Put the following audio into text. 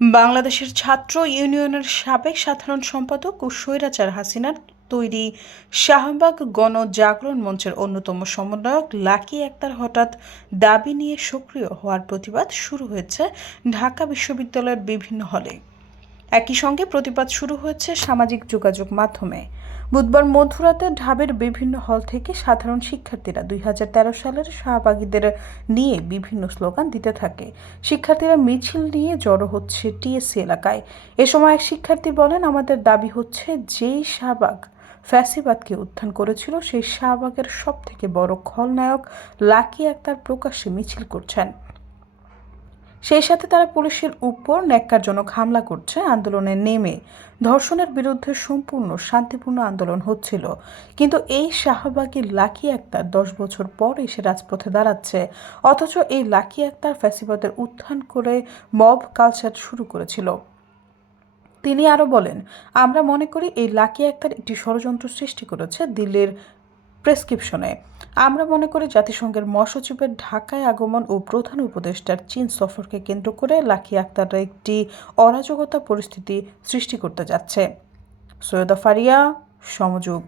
বাংলাদেশের ছাত্র ইউনিয়নের সাবেক সাধারণ সম্পাদক ও স্বৈরাচার হাসিনার তৈরি শাহবাগ গণজাগরণ মঞ্চের অন্যতম সমন্বয়ক লাকী আক্তার হঠাৎ দাবি নিয়ে সক্রিয় হওয়ার প্রতিবাদ শুরু হয়েছে ঢাকা বিশ্ববিদ্যালয়ের বিভিন্ন হলে। একই সঙ্গে প্রতিবাদ শুরু হয়েছে সামাজিক যোগাযোগ মাধ্যমে। বুধবার মধ্যরাতে ঢাবের বিভিন্ন হল থেকে সাধারণ শিক্ষার্থীরা 2013 সালের শাহবাগীদের নিয়ে বিভিন্ন স্লোগান দিতে থাকে। শিক্ষার্থীরা মিছিল নিয়ে জড়ো হচ্ছে টিএসসি এলাকায়। এ সময় এক শিক্ষার্থী বলেন, আমাদের দাবি হচ্ছে যেই শাহবাগ ফ্যাসিবাদকে উত্থান করেছিল সেই শাহবাগের সব থেকে বড় খলনায়ক লাকী আক্তার প্রকাশ্যে মিছিল করছেন। সেই সাথে তারা পুলিশের উপর ন্যাক্কারজনক হামলা করছে। আন্দোলনে নেমে ধর্ষণের বিরুদ্ধে সম্পূর্ণ শান্তিপূর্ণ আন্দোলন হচ্ছিল, কিন্তু এই শাহবাগী লাকী আক্তার 10 বছর পর এসে রাজপথে দাঁড়াচ্ছে। অথচ এই লাকী আক্তার ফ্যাসিবাদের উত্থান করে মব কালচার শুরু করেছিল। তিনি আরও বলেন, আমরা মনে করি এই লাকী আক্তার একটি ষড়যন্ত্র সৃষ্টি করেছে দিল্লির প্রেসক্রিপশনে। আমরা মনে করি জাতিসংঘের মহাসচিবের ঢাকায় আগমন ও প্রধান উপদেষ্টার চীন সফরকে কেন্দ্র করে লাকী আক্তাররা একটি অরাজকতা পরিস্থিতি সৃষ্টি করতে যাচ্ছে। সৈয়দা ফারিয়া, সমযোগ।